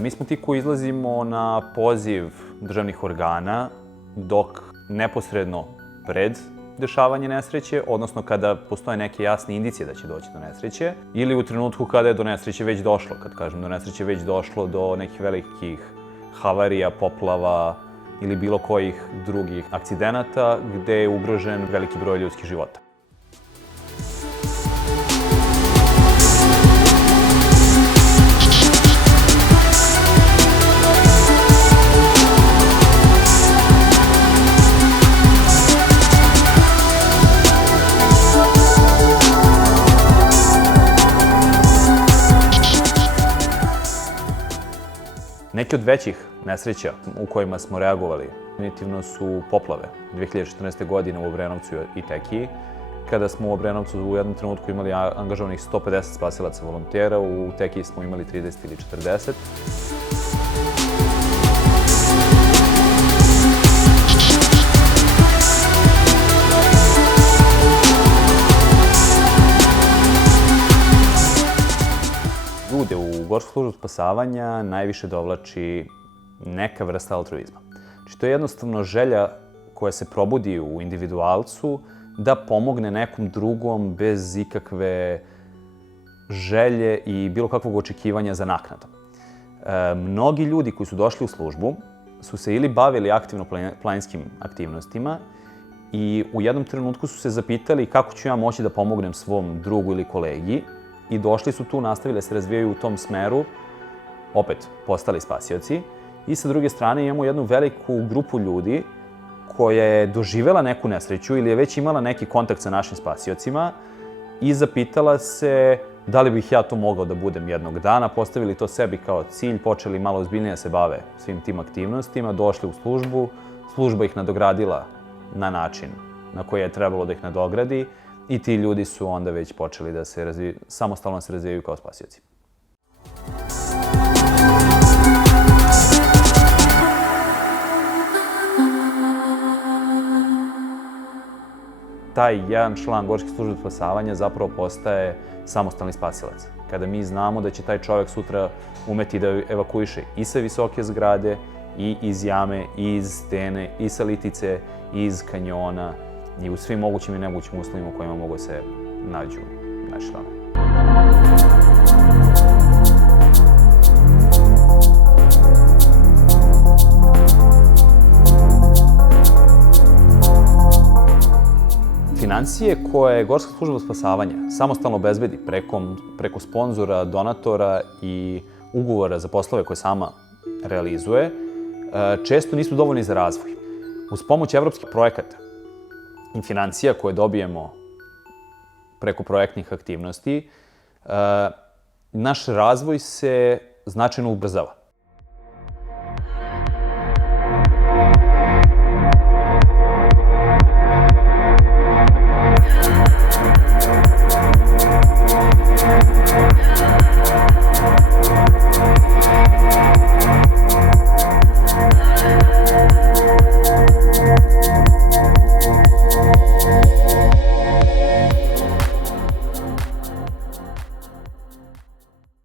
Mi smo ti koji izlazimo na poziv državnih organa dok neposredno pred dešavanje nesreće, odnosno kada postoje neke jasne indicije da će doći do nesreće, ili u trenutku kada je do nesreće već došlo. Kad kažem do nesreće već došlo do nekih velikih havarija, poplava ili bilo kojih drugih akcidenata gde je ugrožen veliki broj ljudskih života. Neki od većih nesreća u kojima smo reagovali definitivno su poplave 2014. godine u Obrenovcu i Tekiji, kada smo u Obrenovcu u jednom trenutku imali angažovanih 150 spasilaca volontera, u Tekiji smo imali 30 ili 40. Ljude u Gorsku službu spasavanja najviše dovlači neka vrsta altruizma. Znači, to je jednostavno želja koja se probudi u individualcu da pomogne nekom drugom bez ikakve želje i bilo kakvog očekivanja za naknadom. Mnogi ljudi koji su došli u službu su se ili bavili aktivno planinskim aktivnostima i u jednom trenutku su se zapitali kako ću ja moći da pomognem svom drugu ili kolegi, i došli su tu, nastavili se razvijaju u tom smeru, opet postali spasioci. I sa druge strane imamo jednu veliku grupu ljudi koja je doživela neku nesreću ili je već imala neki kontakt sa našim spasiocima i zapitala se da li bih ja to mogao da budem jednog dana, postavili to sebi kao cilj, počeli malo ozbiljnije da se bave svim tim aktivnostima, došli u službu, služba ih nadogradila na način na koji je trebalo da ih nadogradi, i ti ljudi su onda već počeli da se samostalno se razvijaju kao spasioci. Taj jedan član Gorske službe spasavanja zapravo postaje samostalni spasilac. Kada mi znamo da će taj čovek sutra umeti da evakuiše i sa visoke zgrade, i iz jame, i iz stene, i sa litice, i iz kanjona, i u svim mogućim i nemogućim uslovima u kojima mogu se nađu naši članovi. Finansije koje Gorska služba spasavanja samostalno obezbedi preko sponzora, donatora i ugovora za poslove koje sama realizuje, često nisu dovoljni za razvoj. Uz pomoć evropskih projekata i financija koje dobijemo preko projektnih aktivnosti, naš razvoj se značajno ubrzava.